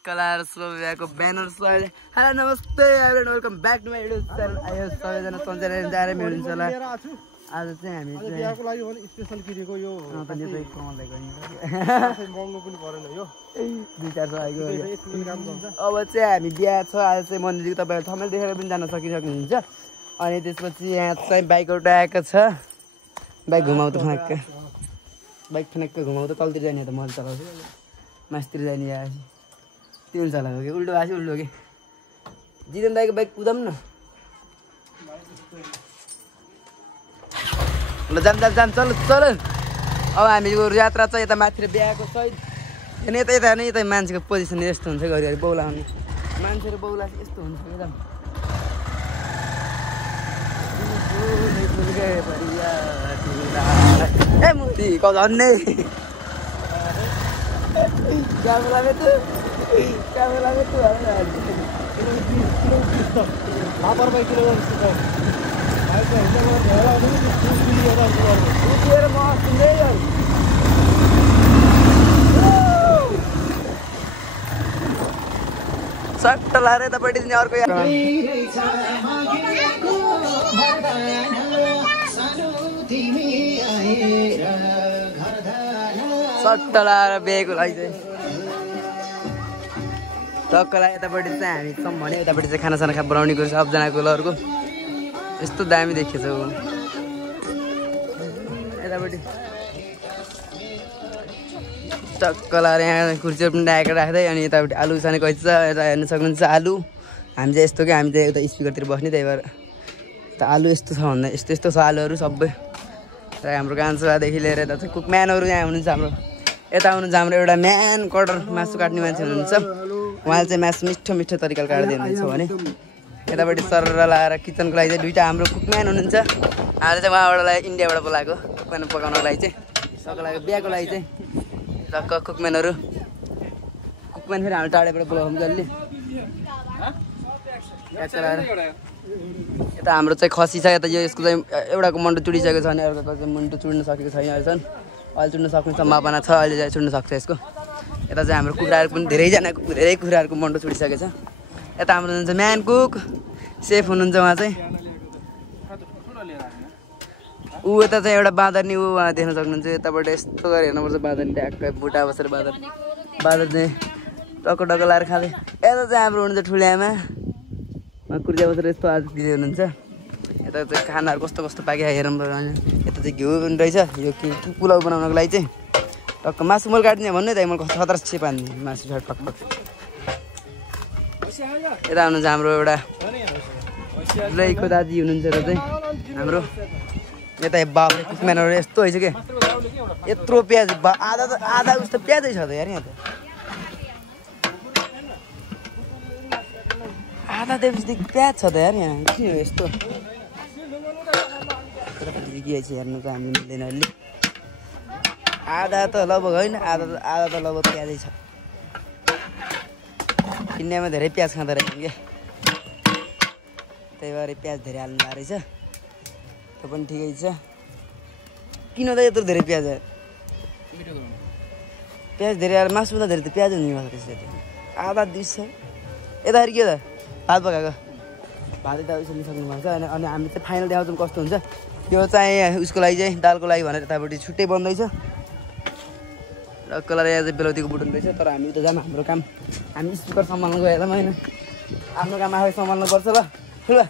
Colour स्लोभियाको banner छ। Hello नमस्ते everyone, welcome back to my YouTube channel. आयो सबैजना सन्चै जाएर मिल्छ होला। आज चाहिँ हामी बिहाको लागि पनि स्पेशल किनेको यो पनि महँगो पनि परेन यो 2-400 आइको अब चाहिँ हामी बिहा छ आज चाहिँ मन्दिरको तपाईँहरू थमेल देखेर पनि जान सकिसक्नुहुन्छ। अनि त्यसपछि यहाँ चाहिँ बाइक एउटा आएको छ। बाइक घुमाउ त फनक्क बाइक फनक्क घुमाउ त कलतिर जाने त मैले चलाउँछु मासतिर जाने आएपछि त्यो चलाएको कि उल्टो आएपछि उल्टो कि जितेन दाइको बाइक कुदाउँ न ल जाम चल अब हामीको यात्रा चाहिँ यता माथि बिहाको सहित यता यता नै यता मान्छेको पोजिसन यस्तो हुन्छ घरिघरि बौलाउने मान्छेहरू बौला यस्तो हुन्छ एकदम ए मुक्ति झन्नै सट्ट लाएर यतापट्टि दिने अर्को सट्ट लाएर बिहेको लागि चाहिँ टक्कलाई यतापट्टि चाहिँ हामी छौँ भने यतापट्टि चाहिँ खानासाना बनाउने गर्छ सबजनाको लहरूको यस्तो दामी देखेछ यतापट्टि टक्क लाएर यहाँ कुर्सीहरू पनि डाकेर राख्दै अनि यतापट्टि आलु सानेको छ यता हेर्न सक्नुहुन्छ आलु हामी चाहिँ यस्तो कि हामी चाहिँ उता स्पिकरतिर बस्ने त्यही भएर त आलु यस्तो छ भन्दा यस्तो छ आलुहरू सबै र हाम्रो कान्छादेखि लिएर यता चाहिँ कुकम्यानहरू यहाँ हुनुहुन्छ हाम्रो यता हुनुहुन्छ हाम्रो एउटा म्यान कटर मासु काट्ने मान्छे हुनुहुन्छ उहाँले चाहिँ मासु मिठो तरिकाले काट्दै हुनुहुन्छ भने यतापट्टि सरर लाएर किचनको लागि चाहिँ दुईवटा हाम्रो कुकम्यान हुनुहुन्छ हामीले चाहिँ उहाँबाट इन्डियाबाट बोलाएको कुकम्यान पकाउनको लागि चाहिँ सबको लागि बिहाको लागि चाहिँ टक्क कुकम्यानहरू कुकम्यान फेरि हाम्रो टाढाबाट बोलाउनु जसले यता हाम्रो चाहिँ खसी छ यता यो यसको चाहिँ एउटाको मुन्टो चुडिसकेको छ भने अर्कोको चाहिँ मुन्टो चुड्न सकेको छैन अहिलेसम्म अहिले चुड्न सक्ने सम्भावना छ अहिले चाहिँ चुड्न सक्छ यसको यता चाहिँ हाम्रो कुखुराहरू पनि धेरै कुखुराहरूको मुन्टो चुडिसकेको छ यता हाम्रो हुनुहुन्छ म्यान कुक सेफ हुनुहुन्छ उहाँ चाहिँ ऊ यता चाहिँ एउटा बाँदर नि ऊ उहाँ देख्न सक्नुहुन्छ यताबाट यस्तो गरेर हेर्नुपर्छ बाँदर नि ट्याक्कै बुटा बसेर बाँदर चाहिँ टक्क लाएर खाँदै यता चाहिँ हाम्रो हुनुहुन्छ ठुल्यामा उहाँ कुर्जा बसेर यस्तो आज दिँदै हुनुहुन्छ यता चाहिँ खानाहरू कस्तो पाके हेरौँ यता चाहिँ घिउ पनि रहेछ यो के पुलाउ बनाउनको लागि चाहिँ टक्क मासु मैले काट्ने भन्नु त मैले कस्तो खतरा छेप हान्ने मासु टक्क यता हुनुहुन्छ हाम्रो एउटा लैको दादी हुनुहुन्छ र चाहिँ हाम्रो यता बाबु कुकम्यानहरू यस्तो रहेछ क्या यत्रो प्याज आधा उस्तो प्याजै छ त यार यहाँ त आधा देवपछि प्याज छ त यार यहाँ के हो यस्तो के छ हेर्नु त हामी मिल्दैन अहिले आधा त लगभग होइन आधा त लगभग प्याजै छ इन्डियामा धेरै प्याज खाँदो रहेछ क्या त्यही भएर प्याज धेरै हाल्नु रहेछ त्यो पनि ठिकै छ किन त यत्रो धेरै प्याज धेरै हालेर मासु त धेरै त प्याज हुने त्यसरी आधा डिस छ यताखेरि के त भात पकाएको भात यता उसिल्नु सक्नुभएको छ अनि हामी चाहिँ फाइनल देखाउँछौँ कस्तो हुन्छ यो चाहिँ उसको लागि चाहिँ दालको लागि भनेर यतापट्टि छुट्टै बन्दैछ र कलर यहाँ चाहिँ बेलौतीको बुटन रहेछ तर हामी उता जाम हाम्रो काम हामी स्पिकर सम्हाल्नु गएर होइन आफ्नो काम आफै सम्हाल्नुपर्छ ल ठुलो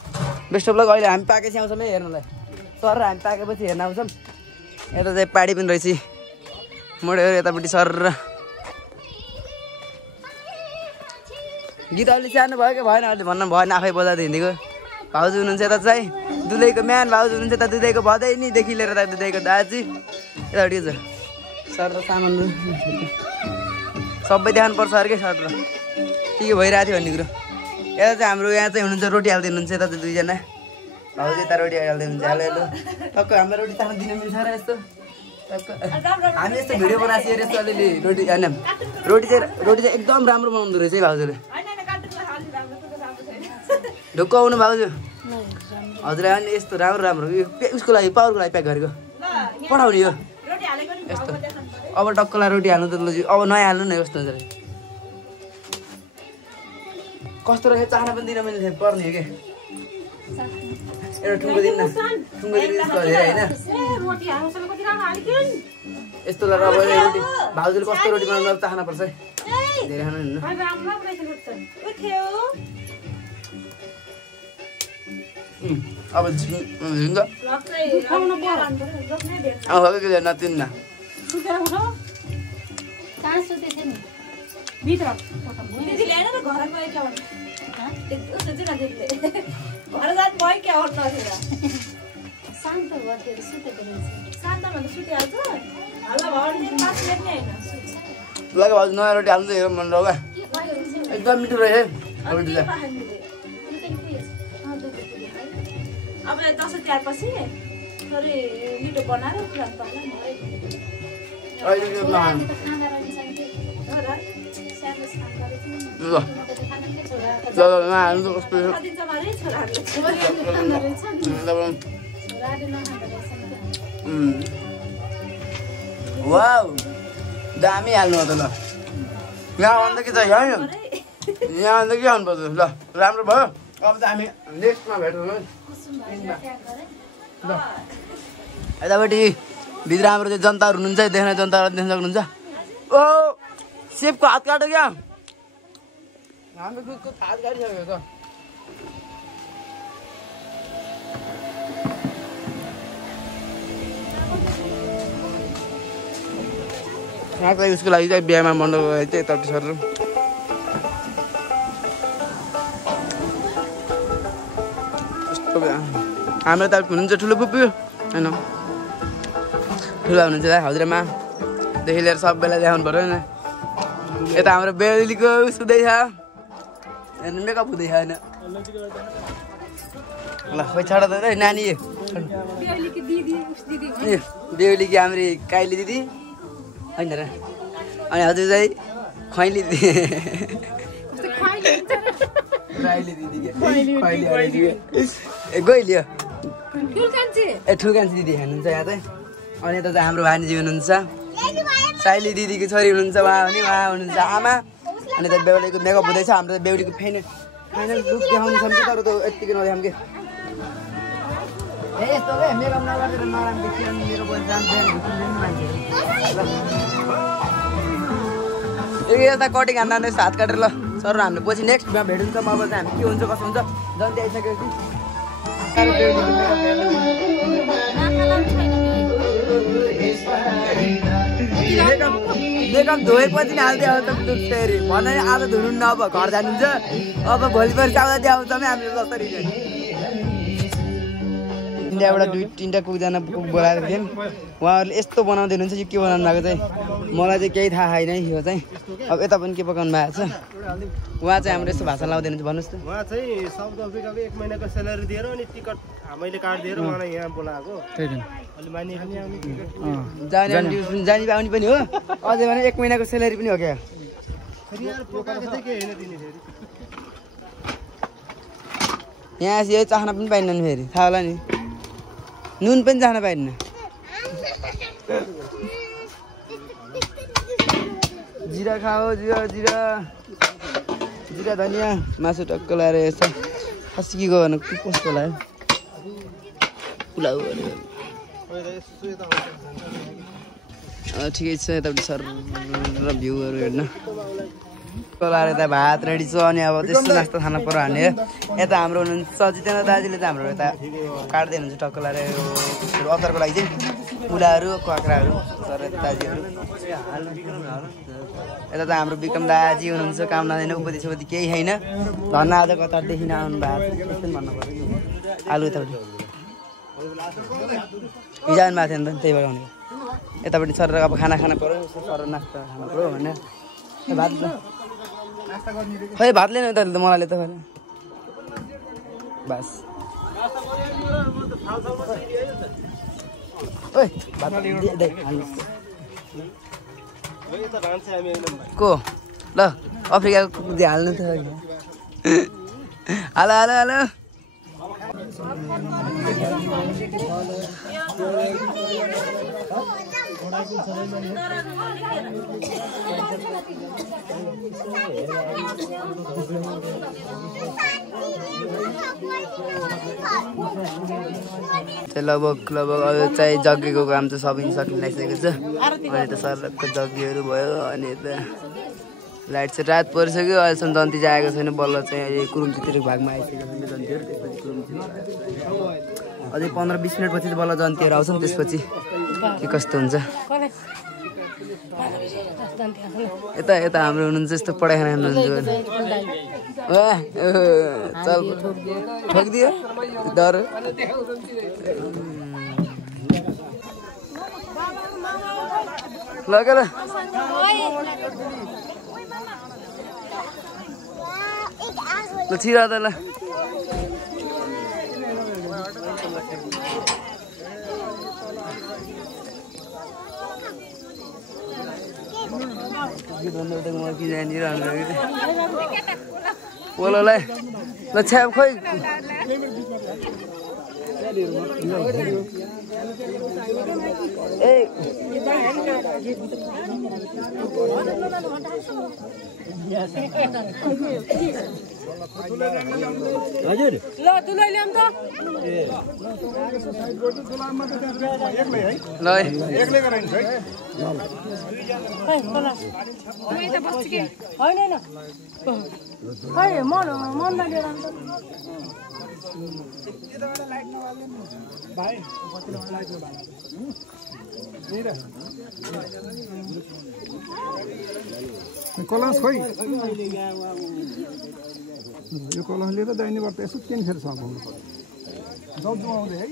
बेस्ट अफ लक अहिले हामी पाकेपछि आउँछौँ है हेर्नलाई सर हामी पाकेपछि हेर्न आउँछौँ यता चाहिँ पाडी पनि रहेछ मोडेर यतापट्टि सर गीत अलि सानो भयो कि भएन अहिले भन्न भएन आफै बजाउँदै हिँडेको भाउजू हुनुहुन्छ यता चाहिँ दुधैको म्यान भाउजू हुनुहुन्छ यता दुधैको भदै निदेखि लिएर त दुधैको दाजी यतापट्टि छ सर र सामान सबै देखाउनुपर्छ अरे के सर्ट र के भइरहेको थियो भन्ने कुरो यता चाहिँ हाम्रो यहाँ चाहिँ हुनुहुन्छ रोटी हाल्दै हुनुहुन्छ यता चाहिँ दुईजना भाउजू यता रोटी हाल्दै हुनुहुन्छ हेलो टक्क हाम्रो रोटी तार्न दिन मिल्छ र यस्तो हामी यस्तो भिडियो बनाएको छ यस्तो अलिअलि रोटी होइन रोटी चाहिँ एकदम राम्रो बनाउँदो रहेछ है भाउजूले ढुक्क आउनु भाउजू हजुरलाई अनि यस्तो राम्रो उसको लागि पावरको लागि प्याक गरेको पठाउने यो यस्तो अब टक्कलाई रोटी हाल्नु त अब नहाल्नु न कस्तो हुन्छ कस्तो रहेछ चाहना पनि दिन मैले पर्ने हो कि एउटा ठुङ्गो दिन होइन यस्तो रबरले रोटी भाउजूले कस्तो रोटी बनाउनु चाहना पर्छ है धेरै खानु हिँड्नु अब झिङ्ग नतिन्न लगा भाउजू नयाँ रोटी हाल्नु हेरौँ मन लगा एकदम मिठो रहेछ रोटी चाहिँ अब दसैँ तिहारपछि मिठो बनाएर वाउ दामी हाल्नु हो त ल यहाँ भन्दा के छ यहाँ भन्दा के हाल्नुपर्छ ल राम्रो भयो अब त हामी नेक्स्टमा भेटौँ यतापट्टि भित्र हाम्रो चाहिँ जनताहरू हुनुहुन्छ देख्न जनताहरू देख्न सक्नुहुन्छ ओ सेपको हात काट्यो क्या हाम्रो दुधको हात काटिसक्यो त यहाँ चाहिँ उसको लागि चाहिँ बिहामा मण्डप चाहिँ यतापट्टि सर हाम्रो त हुनुहुन्छ ठुलो पुप्पी होइन ठुलो हुनुहुन्छ हजुरमादेखि लिएर सबैलाई देखाउनु पऱ्यो नि यता हाम्रो बेहुलीको उस हुँदैछ मेकअप हुँदैछ होइन ल खोइ छाड त नानी बेहुलीकी हाम्रो काइली दिदी होइन र अनि हजुर चाहिँ खैली दिदी गइलियो ए ठुलकान्छी दिदी हुनुहुन्छ यहाँ चाहिँ अनि यता चाहिँ हाम्रो भानीजी हुनुहुन्छ साइली दिदीको छोरी हुनुहुन्छ उहाँ हुनुहुन्छ आमा अनि त बेहुलीको मेकअप हुँदैछ हाम्रो बेहुलीको फाइनल लुक देखाउनु छ कि तर त यत्तिकै नदेखाउँ कि यस्तो के मेकअप नगरेर नराम्रो देखियो मेरो यता कटिङ हान्दा हात काटेर ल सर हामीले पछि नेक्स्टमा भेटिन्छ अब चाहिँ हामी के हुन्छ कसो हुन्छ जल्दी आइसकेपछि मेकअप धोएपछि नि हाल्दै आउँछ दुख्छ अरे भने आज धुनु न अब घर जानुहुन्छ अब भोलि पर्सि आउँदा आउँछौँ हामीले जसरी इन्डियाबाट 2-3टा कुकजना बोलाएको थियौँ उहाँहरूले यस्तो बनाउँदै हुनुहुन्छ यो के बनाउनु भएको चाहिँ मलाई चाहिँ केही थाहा छैन यो चाहिँ अब यता पनि के पकाउनु भएको छ उहाँ चाहिँ हाम्रो यस्तो भाषा लाउँदै हुनुहुन्छ भन्नुहोस् त उहाँ चाहिँ साउथ अफ्रिकाको 1 महिनाको स्यालेरी दिएर अनि टिकट मैले काटिदिएर उहाँलाई यहाँ बोलाएको अलि मानि पनि आउने जानी पाउने पनि हो अझै भने 1 महिनाको स्यालेरी पनि हो क्या यहाँ यही चाख्न पनि पाइन्न नि फेरि थाहा होला नि नुन पनि चाख्न पाइन्न जिरा खाओ जिरा धनिया मासु टक्क लाएर यसो खस्कीको भन्नु कस्तो लाग्यो पुलाउ ठिकै छ यतापट्टि सर र भ्यूहरू हेर्न लाएर यता भात रेडी छ अनि अब त्यस्तो नास्ता खान पर्यो भने यता हाम्रो हुनुहुन्छ जितेन्द्र दाजुले चाहिँ हाम्रो यता काट्दै हुनुहुन्छ टक्क लाएर अचारको लागि चाहिँ मुलाहरू काँक्राहरू सर दाजुहरू यता त हाम्रो विक्रम दाजी हुनुहुन्छ काम नदिने उपति सुपति केही छैन धन्न आज कतारदेखि आउनु भएको त्यस्तो पनि भन्नु पर्यो आलु यतापट्टि हिजो आउनु भएको थियो नि त त्यही भएर आउने यतापट्टि सर अब खाना पऱ्यो सर नास्ता खानु पऱ्यो भनेर भात खै भात लिनु त मलाई त बस को ल अफ्रिकाको हाल्नु त हेलो हेलो हेलो लगभग अब चाहिँ जग्गेको काम चाहिँ सबै सकिलाइसकेको छ अनि त सरको जग्गेहरू भयो अनि यता लाइट चाहिँ रात परिसक्यो अहिलेसम्म जन्ती चाहिँ आएको छैन बल्ल चाहिँ अहिले कुरुम्चीतिरको भागमा आइसकेको छ जन्तीहरू त्यसपछि कुरुम्ची अझै 15-20 मिनटपछि बल्ल जन्तीहरू आउँछ नि त्यसपछि के कस्तो हुन्छ यता यता हाम्रो हुनुहुन्छ यस्तो पढाइखाना हुनुहुन्छ चल ठोकिदियो डर ल ल छिरा त ल बोलोलाई ल छ्याप खोइ ए हजुर ल तुलै ल्याम त ल एक्लै गराइन्छ है खै बोला म यता बस्छु के हैन खै मन लागेर आउँछ लाइट नबाल्दैन भाइ लाइट नबाल्दैन कलस खोइ यो कलसले त दाहिनेबाट यसो किन फेरि सघाउनु पर्छ जाउँ आउँदै है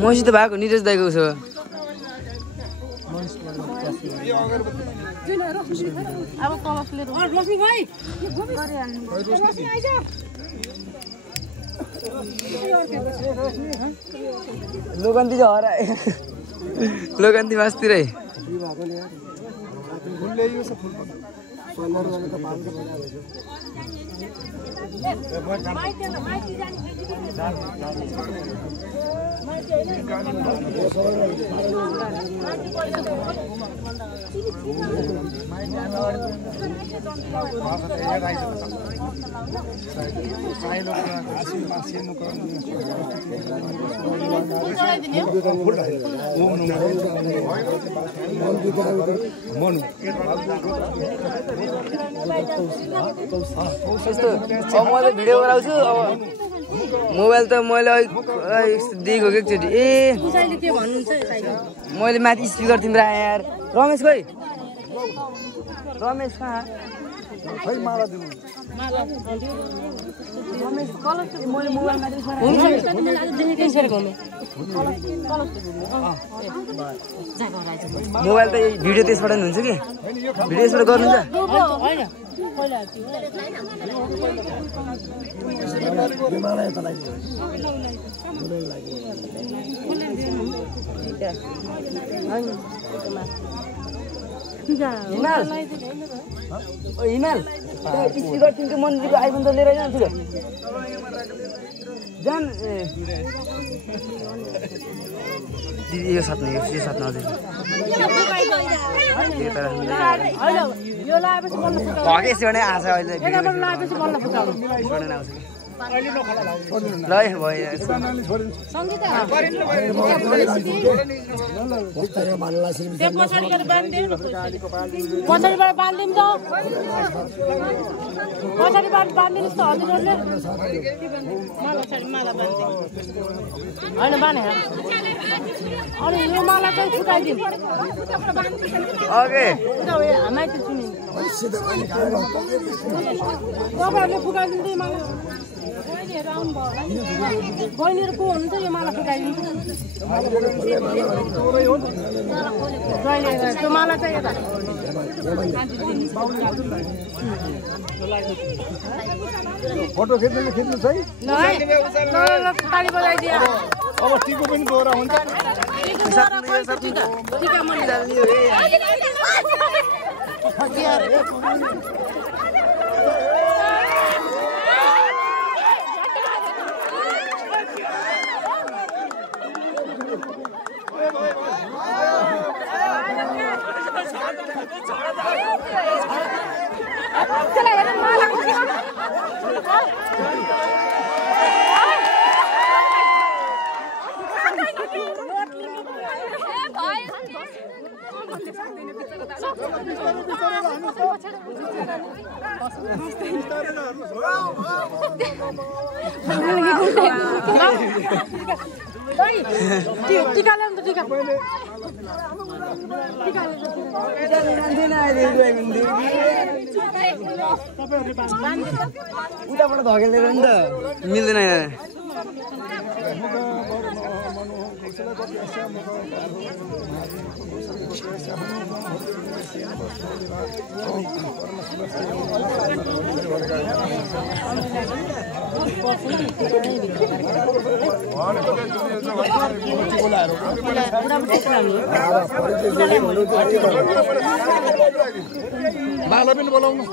मसित भएको निरज दाइको छ लोकन्ती चाहिँ हराए लोकन्ती मासतिरै मैले भिडियो गराउँछु अब मोबाइल त मैले दिएको एकचोटि ए मैले माथि स्पिकर तिम्रो आएँ यार रमेश खोइ रमेश कहाँ मोबाइल त भिडियो त्यसबाट हुन्छ कि भिडियो यसबाट गर्नुहुन्छ हिमाल स्पिकर तिनको मन्दिरको आइफोन त लिएर जान्छु जान दिदी यो साथमा हजुर भने आछ अहिले ल पछाडिबाट बाँधिदिउँ त पछाडिबाट बाँधिदिनुहोस् त हजुरहरूले होइन बाँधे अनि यो माला चाहिँ फुटाइदिउँ माइती सुनिन् तपाईँहरूले फुटाइदिनु माला बहिनीहरू आउनुभयो बहिनीहरू को हुनुहुन्छ यो माला फुटाइदिन्छ त्यो माला चाहिँ यता फोटो खिच्नु है ताली बजाइदिए अब टिको पनि दोहोरा हुन्छ टिका ल्याउनु त टिका उताबाट धकेलेर नि त मिल्दैन बाला पनि बोलाउनु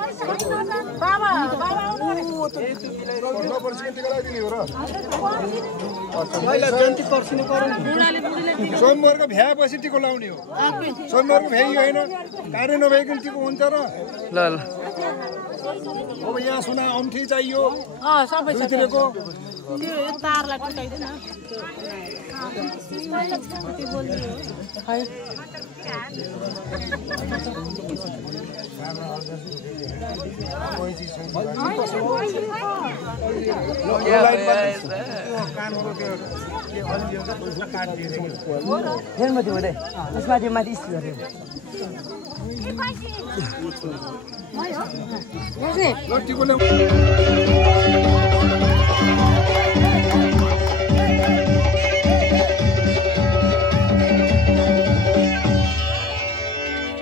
सोमवारको भ्याएपछि टिको लाउने हो सोमवारको भ्याइ होइन कार्य नभइकन टिको हुन्छ र ल अब यहाँ सुना औँठी चाहियो सबै दुईतिरको तारलाई टुटाइदिन त्यसमाथि माथि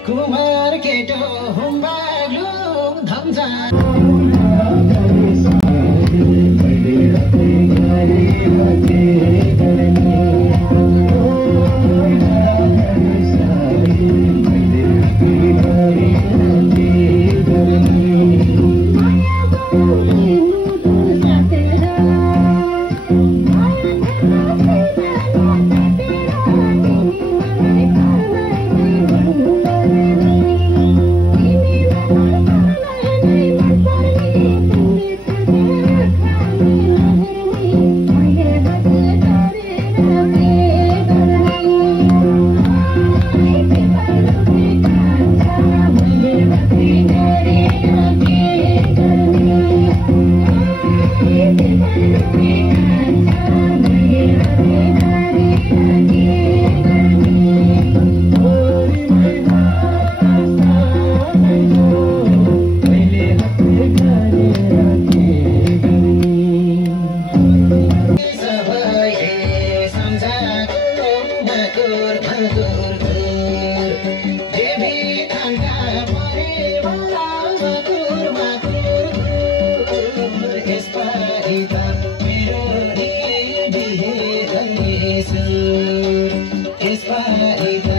कुमार केटो हुम्बाग्लु धम्जा त्यसबारे